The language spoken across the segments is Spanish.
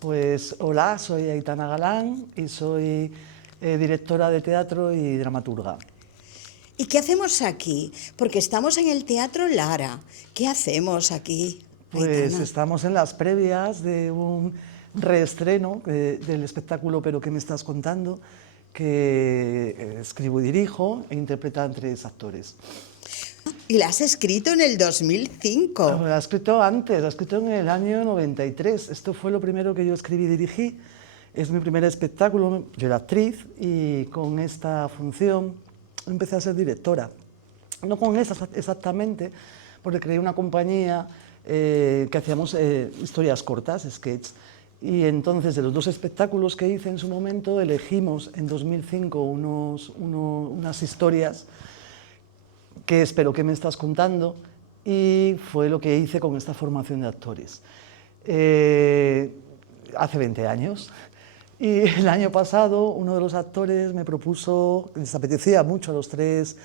Pues hola, soy Aitana Galán y soy directora de teatro y dramaturga. ¿Y qué hacemos aquí? Porque estamos en el Teatro Lara. ¿Qué hacemos aquí, Pues Aitana? estamos en las previas de un reestreno del espectáculo Pero ¿qué me estás contando?, que escribo y dirijo e interpretan 3 actores. Y la has escrito en el 2005. La he escrito antes, la he escrito en el año 93. Esto fue lo primero que yo escribí y dirigí. Es mi primer espectáculo, yo era actriz y con esta función empecé a ser directora. No con esa exactamente, porque creé una compañía que hacíamos historias cortas, sketches. Y entonces de los 2 espectáculos que hice en su momento elegimos en 2005 unas historias que es Pero ¿qué me estás contando? Y fue lo que hice con esta formación de actores. Hace 20 años. Y el año pasado uno de los actores me propuso, les apetecía mucho a los 3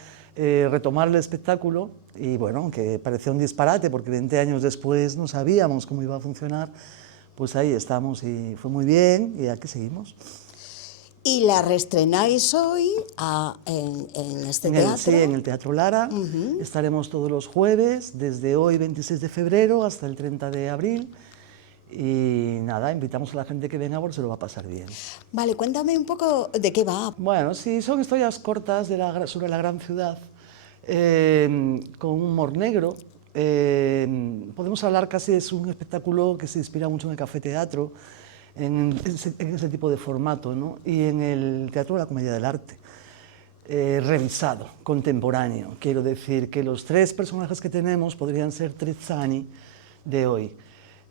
retomar el espectáculo, y bueno, que parecía un disparate porque 20 años después no sabíamos cómo iba a funcionar, pues ahí estamos y fue muy bien y aquí seguimos. Y la reestrenáis hoy en este teatro. Sí, en el Teatro Lara. Estaremos todos los jueves, desde hoy 26 de febrero hasta el 30 de abril. Y nada, invitamos a la gente que venga porque se lo va a pasar bien. Vale, cuéntame un poco de qué va. Bueno, sí, son historias cortas sobre la gran ciudad, con humor negro. Podemos hablar casi, es un espectáculo que se inspira mucho en el café-teatro, en ese tipo de formato, ¿no? Y en el Teatro de la Comedia del Arte, revisado, contemporáneo. Quiero decir que los 3 personajes que tenemos podrían ser Trezzani de hoy.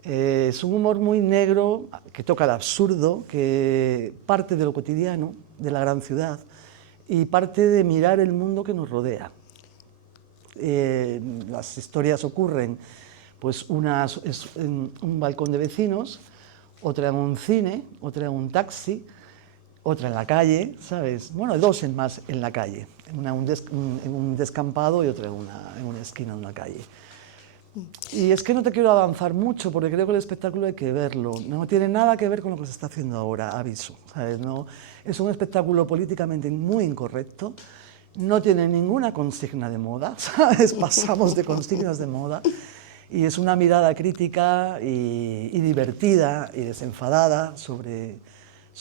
Es un humor muy negro, que toca el absurdo, que parte de lo cotidiano, de la gran ciudad, y parte de mirar el mundo que nos rodea. Las historias ocurren, pues una es en un balcón de vecinos, otra en un cine, otra en un taxi, otra en la calle, ¿sabes? Bueno, 2 más en la calle, una en un descampado y otra en una esquina de una calle. Y es que no te quiero avanzar mucho porque creo que el espectáculo hay que verlo. No tiene nada que ver con lo que se está haciendo ahora, aviso, ¿sabes? No, es un espectáculo políticamente muy incorrecto, no tiene ninguna consigna de moda, ¿sabes? Pasamos de consignas de moda. Y es una mirada crítica y divertida y desenfadada sobre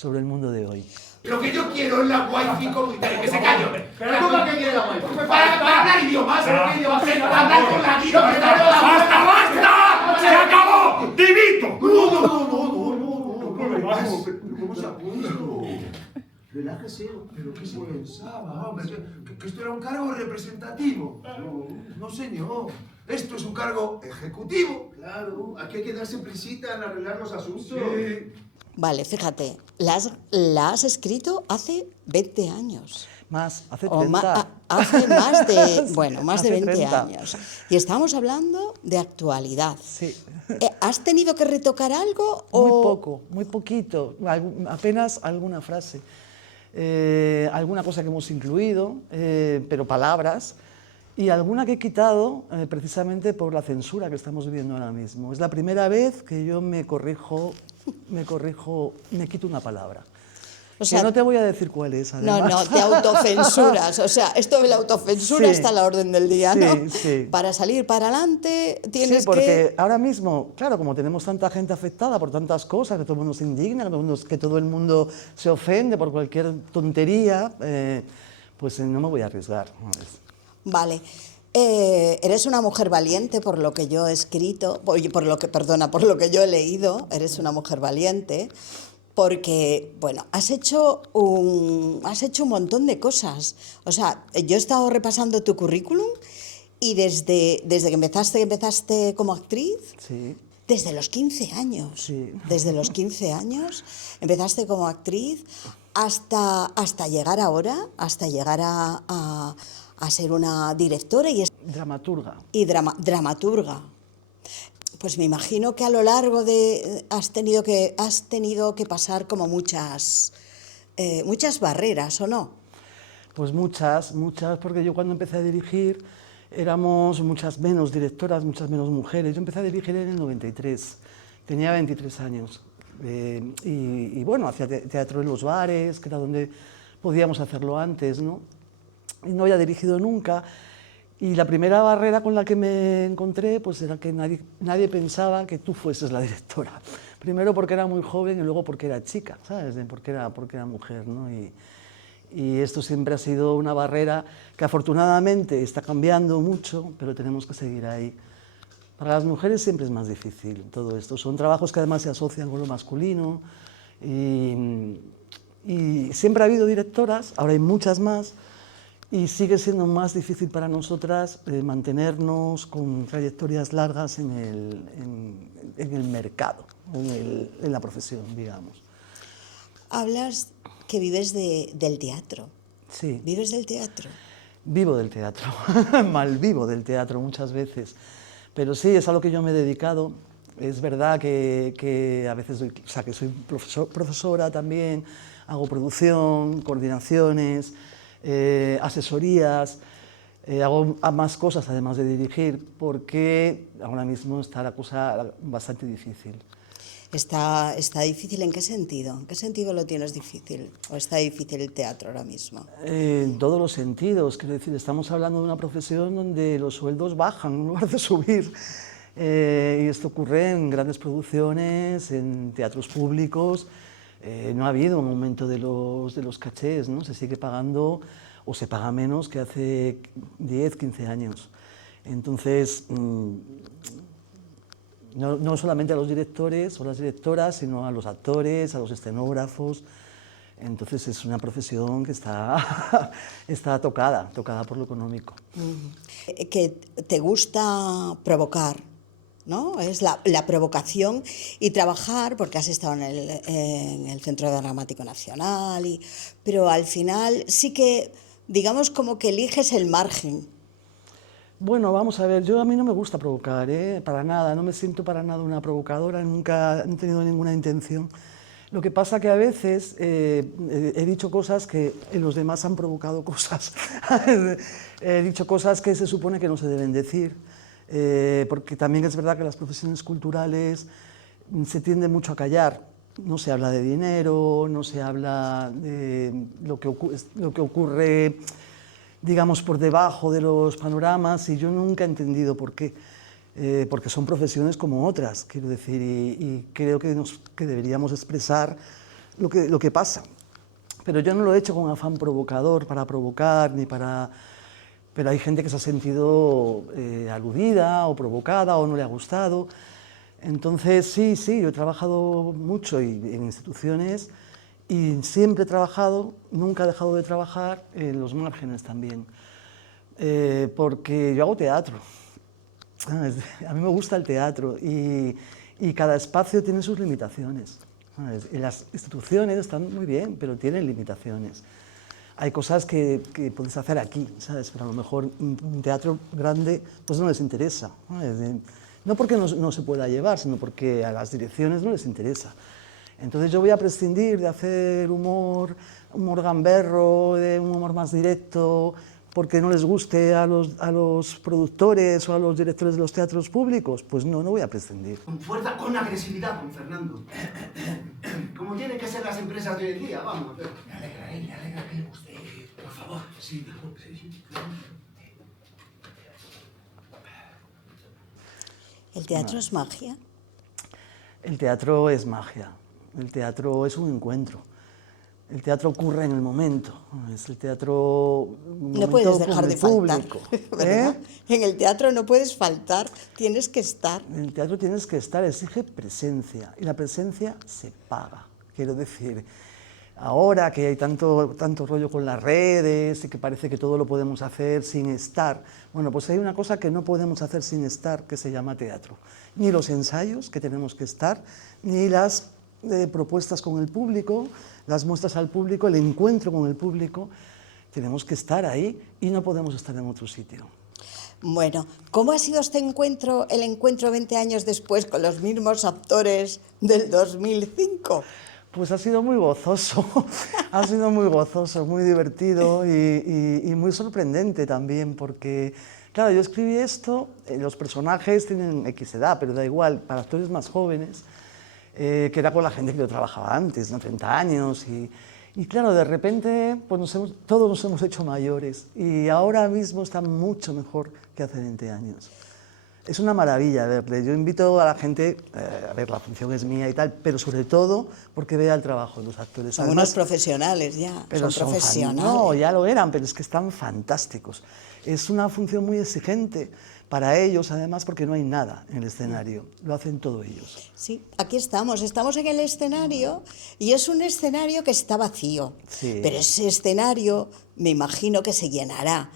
el mundo de hoy. Lo que yo quiero es la wifi comunitaria, que se calle, hombre. ¿Pero tú para qué quieres la wifi? Para hablar idiomas, para hablar con la guía. ¡Basta, basta! ¡Se acabó! ¡Dimito! ¿Cómo se apunta? Relájese. ¿Pero qué se pensaba, hombre? ¿Que esto era un cargo representativo? No, señor. Esto es un cargo ejecutivo. Claro, aquí hay que darse prisita en arreglar los asuntos. Sí. Vale, fíjate, la has escrito hace 20 años. Más, hace O 30. hace más de, bueno, más de Hace 30 30. años. Y estamos hablando de actualidad. Sí. ¿Has tenido que retocar algo? Muy poco, muy poquito, apenas alguna frase, alguna cosa que hemos incluido, pero palabras, y alguna que he quitado precisamente por la censura que estamos viviendo ahora mismo. Es la primera vez que yo me quito una palabra. O sea, que no te voy a decir cuál es, además. No, te autocensuras. O sea, esto de la autocensura Sí. está a la orden del día, ¿no? Sí, sí. Para salir para adelante tienes Sí, porque que... ahora mismo, claro, como tenemos tanta gente afectada por tantas cosas, que todo el mundo se indigna, que todo el mundo se ofende por cualquier tontería, pues no me voy a arriesgar. Vale. Eres una mujer valiente por lo que yo he escrito, por lo que yo he leído, eres una mujer valiente. Porque, bueno, has hecho un montón de cosas. O sea, yo he estado repasando tu currículum y desde que empezaste como actriz, Sí, desde los 15 años. Sí. Desde los 15 años empezaste como actriz hasta llegar ahora, hasta llegar a ser una directora dramaturga. y dramaturga. Pues me imagino que a lo largo de has tenido que pasar como muchas barreras, ¿o no? Pues muchas, porque yo cuando empecé a dirigir éramos muchas menos directoras, muchas menos mujeres. Yo empecé a dirigir en el 93, tenía 23 años. Y bueno, hacía teatro en los bares, que era donde podíamos hacerlo antes, ¿no? Y no había dirigido nunca. Y la primera barrera con la que me encontré pues era que nadie pensaba que tú fueses la directora. Primero porque era muy joven y luego porque era chica, ¿sabes? Porque era mujer, ¿no? Y esto siempre ha sido una barrera que afortunadamente está cambiando mucho, pero tenemos que seguir ahí. Para las mujeres siempre es más difícil todo esto. Son trabajos que además se asocian con lo masculino y siempre ha habido directoras, ahora hay muchas más, y sigue siendo más difícil para nosotras mantenernos con trayectorias largas en el mercado, en la profesión, digamos. Hablas que vives del teatro. Sí. ¿Vives del teatro? Vivo del teatro, malvivo del teatro muchas veces, pero sí, es a lo que yo me he dedicado. Es verdad que a veces que soy profesora también, hago producción, coordinaciones, asesorías, hago más cosas además de dirigir, porque ahora mismo está la cosa bastante difícil. ¿Está difícil en qué sentido? ¿En qué sentido lo tienes difícil? ¿O está difícil el teatro ahora mismo? En todos los sentidos, quiero decir, estamos hablando de una profesión donde los sueldos bajan en lugar de subir. Y esto ocurre en grandes producciones, en teatros públicos. No ha habido un aumento de los cachés, ¿no? Se sigue pagando o se paga menos que hace 10, 15 años. Entonces, no solamente a los directores o las directoras, sino a los actores, a los escenógrafos. Entonces es una profesión que está tocada por lo económico. Que te gusta provocar, ¿no? Es la provocación y trabajar, porque has estado en el Centro Dramático Nacional, pero al final sí que, digamos, como que eliges el margen. Bueno, vamos a ver, a mí no me gusta provocar, para nada, no me siento para nada una provocadora, nunca he tenido ninguna intención. Lo que pasa que a veces he dicho cosas que los demás han provocado cosas. He dicho cosas que se supone que no se deben decir, porque también es verdad que las profesiones culturales se tiende mucho a callar. No se habla de dinero, no se habla de lo que ocurre, digamos, por debajo de los panoramas, y yo nunca he entendido por qué. Porque son profesiones como otras, quiero decir, y creo que deberíamos expresar lo que pasa. Pero yo no lo he hecho con afán provocador, para provocar, pero hay gente que se ha sentido aludida o provocada o no le ha gustado. Entonces, sí, yo he trabajado mucho en instituciones y siempre he trabajado, nunca he dejado de trabajar en los márgenes también, porque yo hago teatro. A mí me gusta el teatro y cada espacio tiene sus limitaciones. Y las instituciones están muy bien, pero tienen limitaciones. Hay cosas que puedes hacer aquí, ¿sabes? Pero a lo mejor un teatro grande pues no les interesa, ¿sabes? No porque no se pueda llevar, sino porque a las direcciones no les interesa. Entonces yo voy a prescindir de hacer humor gamberro, de un humor más directo, porque no les guste a los productores o a los directores de los teatros públicos. Pues no voy a prescindir. Con fuerza, con agresividad, con Fernando. Como tienen que ser las empresas de hoy en día, vamos. Me alegra que le guste. Por favor. Sí, claro. ¿El teatro es magia? El teatro es magia. El teatro es un encuentro. El teatro ocurre en el momento. Es el teatro. No puedes dejar de faltar, ¿verdad? En el teatro no puedes faltar, tienes que estar. En el teatro tienes que estar, exige presencia. Y la presencia se paga. Quiero decir, ahora que hay tanto rollo con las redes y que parece que todo lo podemos hacer sin estar, bueno, pues hay una cosa que no podemos hacer sin estar, que se llama teatro. Ni los ensayos, que tenemos que estar, ni las propuestas con el público, las muestras al público, el encuentro con el público. Tenemos que estar ahí y no podemos estar en otro sitio. Bueno, ¿cómo ha sido este encuentro, el encuentro 20 años después con los mismos actores del 2005? Pues ha sido muy gozoso, ha sido muy gozoso, muy divertido y muy sorprendente también, porque, claro, yo escribí esto, los personajes tienen X edad, pero da igual, para actores más jóvenes, que era con la gente que yo trabajaba antes, ¿no? 30 años. Y claro, de repente pues todos nos hemos hecho mayores y ahora mismo está mucho mejor que hace 20 años. Es una maravilla verle. Yo invito a la gente, a ver, la función es mía y tal, pero sobre todo porque vea el trabajo de los actores. Son unos profesionales ya, pero son profesionales. No, ya lo eran, pero es que están fantásticos. Es una función muy exigente para ellos, además, porque no hay nada en el escenario. Lo hacen todos ellos. Sí, aquí estamos en el escenario y es un escenario que está vacío. Sí. Pero ese escenario me imagino que se llenará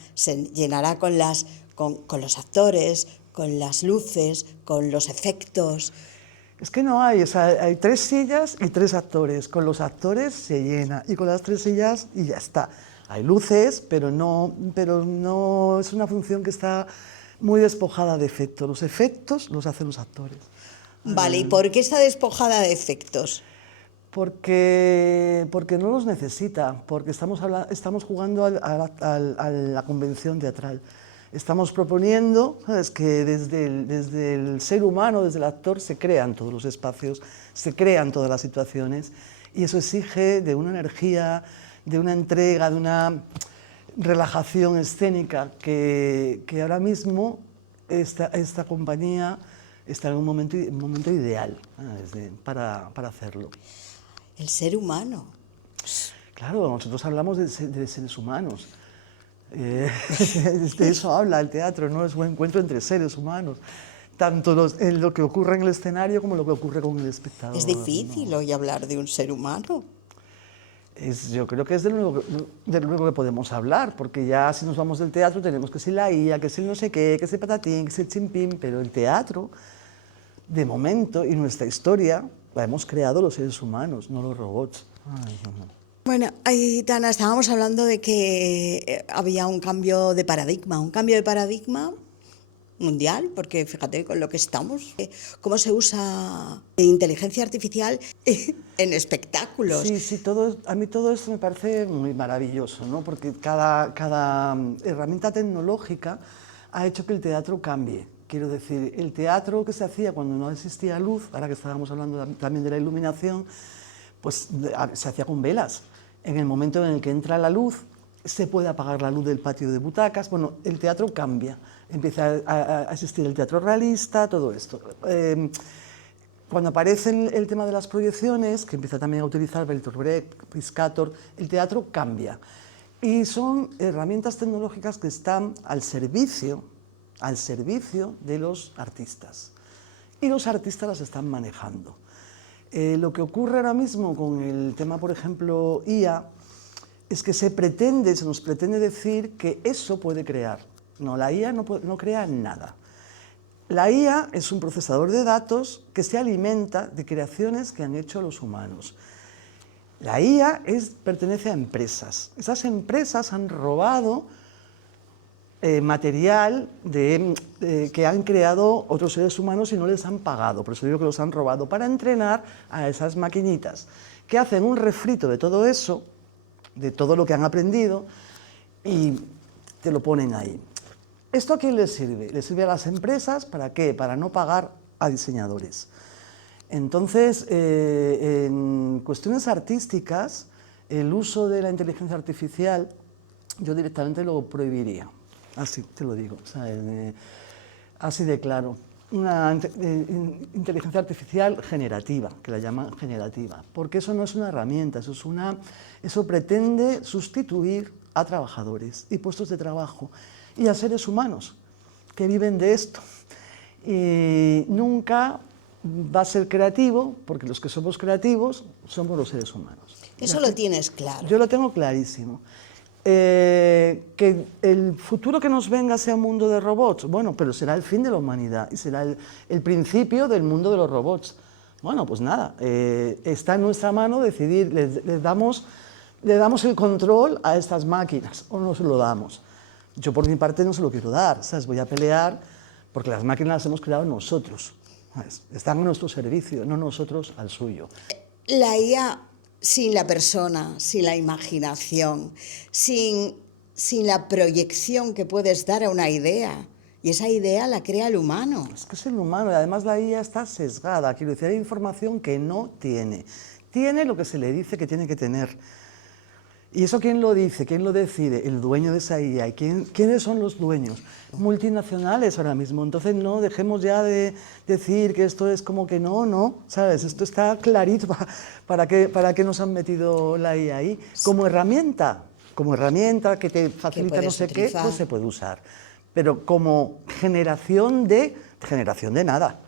con los actores, con las luces, con los efectos. Es que no hay, o sea, hay 3 sillas y 3 actores. Con los actores se llena y con las 3 sillas y ya está. Hay luces, pero no es una función que está muy despojada de efectos. Los efectos los hacen los actores. Vale, ¿y por qué está despojada de efectos? Porque no los necesita, porque estamos jugando a la convención teatral. Estamos proponiendo, ¿sabes?, que desde el ser humano, desde el actor, se crean todos los espacios, se crean todas las situaciones, y eso exige de una energía, de una entrega, de una relajación escénica que ahora mismo esta compañía está en un momento ideal, ¿sabes?, para hacerlo. El ser humano. Claro, nosotros hablamos de seres humanos. De eso habla el teatro, ¿no? Es un encuentro entre seres humanos, tanto en lo que ocurre en el escenario como lo que ocurre con el espectador. Es difícil hoy hablar de un ser humano. Yo creo que es de lo que podemos hablar, porque ya si nos vamos del teatro tenemos que ser la IA, que es el no sé qué, que es el patatín, que es el chimpín, pero el teatro, de momento, y nuestra historia, la hemos creado los seres humanos, no los robots. Ay, no. Bueno, Aitana, estábamos hablando de que había un cambio de paradigma mundial, porque fíjate con lo que estamos, cómo se usa inteligencia artificial en espectáculos. Sí, a mí todo esto me parece muy maravilloso, ¿no? Porque cada herramienta tecnológica ha hecho que el teatro cambie. Quiero decir, el teatro que se hacía cuando no existía luz, ahora que estábamos hablando también de la iluminación, pues se hacía con velas. En el momento en el que entra la luz, se puede apagar la luz del patio de butacas. Bueno, el teatro cambia. Empieza a existir el teatro realista, todo esto. Cuando aparece el tema de las proyecciones, que empieza también a utilizar Bertolt Brecht, Piscator, el teatro cambia. Y son herramientas tecnológicas que están al servicio de los artistas. Y los artistas las están manejando. Lo que ocurre ahora mismo con el tema, por ejemplo, IA, es que se nos pretende decir que eso puede crear. No, la IA no crea nada. La IA es un procesador de datos que se alimenta de creaciones que han hecho los humanos. La IA pertenece a empresas. Esas empresas han robado material que han creado otros seres humanos y no les han pagado. Por eso digo que los han robado para entrenar a esas maquinitas que hacen un refrito de todo eso, de todo lo que han aprendido, y te lo ponen ahí. ¿Esto a quién le sirve? Le sirve a las empresas, ¿para qué? Para no pagar a diseñadores. Entonces, en cuestiones artísticas, el uso de la inteligencia artificial, yo directamente lo prohibiría. Así te lo digo, o sea, así de claro. Una inteligencia artificial generativa, que la llaman generativa, porque eso no es una herramienta, eso pretende sustituir a trabajadores y puestos de trabajo y a seres humanos que viven de esto. Y nunca va a ser creativo, porque los que somos creativos somos los seres humanos. Eso lo tienes claro. Yo lo tengo clarísimo. Que el futuro que nos venga sea un mundo de robots, bueno, pero será el fin de la humanidad y será el principio del mundo de los robots. Bueno, pues nada, está en nuestra mano decidir, le damos el control a estas máquinas o no se lo damos. Yo por mi parte no se lo quiero dar, ¿sabes? Voy a pelear porque las máquinas las hemos creado nosotros, ¿sabes? Están a nuestro servicio, no nosotros al suyo. La IA sin la persona, sin la imaginación, sin la proyección que puedes dar a una idea y esa idea la crea el humano. Es que es el humano y además la IA está sesgada, quiero decir, hay información que no tiene. Tiene lo que se le dice que tiene que tener. ¿Y eso quién lo dice? ¿Quién lo decide? El dueño de esa IA. ¿Y quiénes son los dueños? Multinacionales ahora mismo. Entonces no dejemos ya de decir que esto es como que no, ¿sabes? Esto está clarito. ¿Para qué nos han metido la IA ahí? Como herramienta que te facilita no sé qué, pues se puede usar. Pero como generación de nada.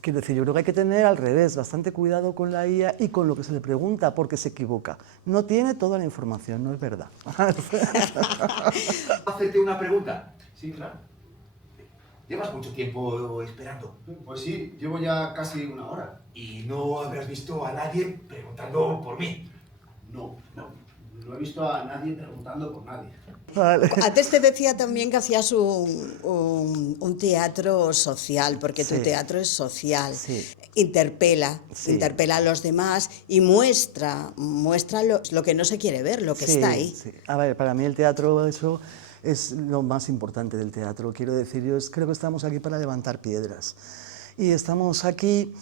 Quiero decir, yo creo que hay que tener al revés, bastante cuidado con la IA y con lo que se le pregunta, porque se equivoca. No tiene toda la información, no es verdad. Hacerte una pregunta. Sí, claro. ¿Llevas mucho tiempo esperando? Pues sí, llevo ya casi una hora. ¿Y no habrás visto a nadie preguntando por mí? No he visto a nadie preguntando por nadie. Vale. Antes te decía también que hacías un teatro social, porque tu Sí. teatro es social. Sí. Interpela Sí. a los demás y muestra lo que no se quiere ver, lo que Sí, está ahí. sí. A ver, para mí el teatro, eso es lo más importante del teatro. Quiero decir, creo que estamos aquí para levantar piedras. Y estamos aquí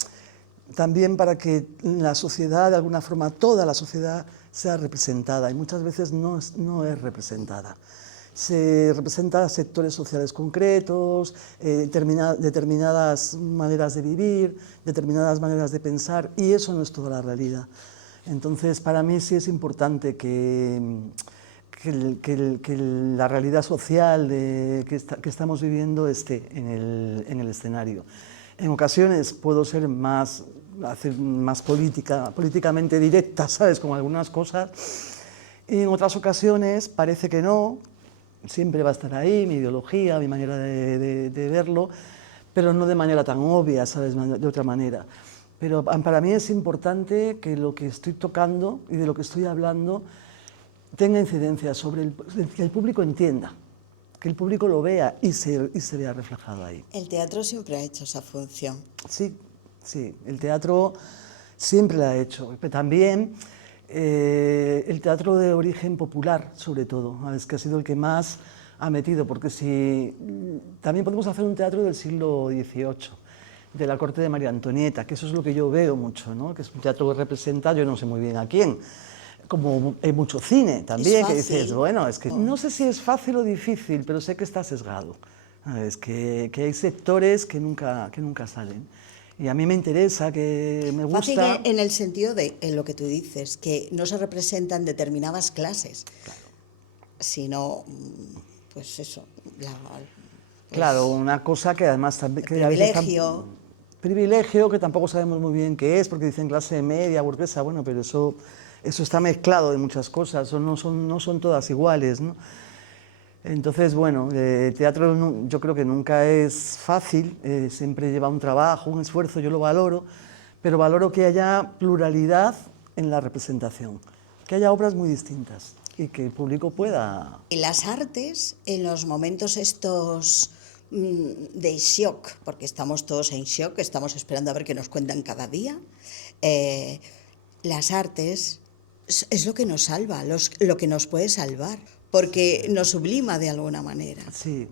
también para que la sociedad, de alguna forma, toda la sociedad sea representada. Y muchas veces no es representada. Se representa a sectores sociales concretos, determinadas maneras de vivir, determinadas maneras de pensar, y eso no es toda la realidad. Entonces, para mí sí es importante que la realidad social que estamos viviendo esté en el escenario. En ocasiones puedo ser hacer más políticamente directa, ¿sabes?, con algunas cosas, y en otras ocasiones parece que no, siempre va a estar ahí mi ideología, mi manera de verlo, pero no de manera tan obvia, ¿sabes?, de otra manera. Pero para mí es importante que lo que estoy tocando y de lo que estoy hablando tenga incidencia sobre que el público entienda, que el público lo vea y se vea reflejado ahí. El teatro siempre ha hecho esa función. Sí, el teatro siempre la ha hecho, pero también el teatro de origen popular, sobre todo, es que ha sido el que más ha metido, porque también podemos hacer un teatro del siglo XVIII, de la corte de María Antonieta, que eso es lo que yo veo mucho, ¿no?, que es un teatro que representa, yo no sé muy bien a quién, como hay mucho cine también, que dices, bueno, es que no sé si es fácil o difícil, pero sé que está sesgado. Es que hay sectores que nunca salen. Y a mí me interesa, que me gusta... Fácil en el sentido de lo que tú dices, que no se representan determinadas clases, claro, sino, pues eso, claro, una cosa que además también... Privilegio, que tampoco sabemos muy bien qué es, porque dicen clase media, burguesa, bueno, pero eso está mezclado de muchas cosas, no son todas iguales, ¿no? Entonces, bueno, el teatro yo creo que nunca es fácil, siempre lleva un trabajo, un esfuerzo, yo lo valoro, pero valoro que haya pluralidad en la representación, que haya obras muy distintas y que el público pueda... Y las artes, en los momentos estos de shock, porque estamos todos en shock, estamos esperando a ver qué nos cuentan cada día, las artes es lo que nos salva, lo que nos puede salvar, porque nos sublima de alguna manera. Sí,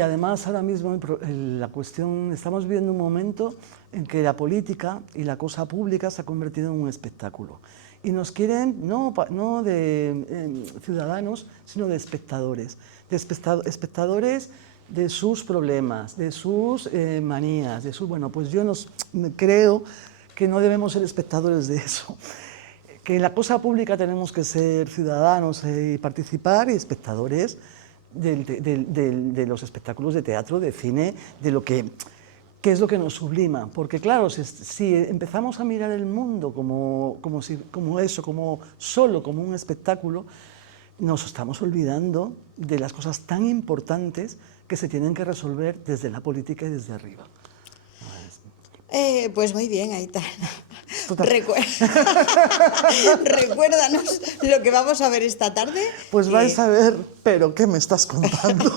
además ahora mismo la cuestión, estamos viviendo un momento en que la política y la cosa pública se ha convertido en un espectáculo. Y nos quieren, no de ciudadanos, sino de espectadores. Espectadores de sus problemas, de sus manías, bueno, pues yo creo que no debemos ser espectadores de eso. Que en la cosa pública tenemos que ser ciudadanos y participar, y espectadores de los espectáculos de teatro, de cine, de lo que es lo que nos sublima. Porque claro, si empezamos a mirar el mundo como solo como un espectáculo, nos estamos olvidando de las cosas tan importantes que se tienen que resolver desde la política y desde arriba. Pues muy bien, Aitana. Recuérdanos lo que vamos a ver esta tarde. Pues vais a ver, pero ¿qué me estás contando?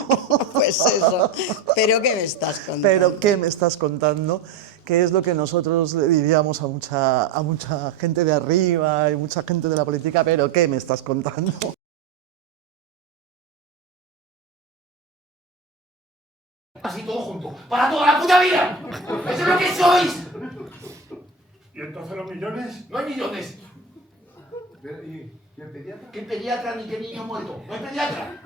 Pues eso, pero ¿qué me estás contando? Pero ¿qué me estás contando? Que es lo que nosotros le diríamos a mucha gente de arriba y mucha gente de la política, pero ¿qué me estás contando? punto. ¡Para toda la puta vida! ¡Eso es lo que sois! ¿Y entonces los millones? ¡No hay millones! ¿Y el pediatra? ¿Qué pediatra ni qué niño muerto? ¡No hay pediatra!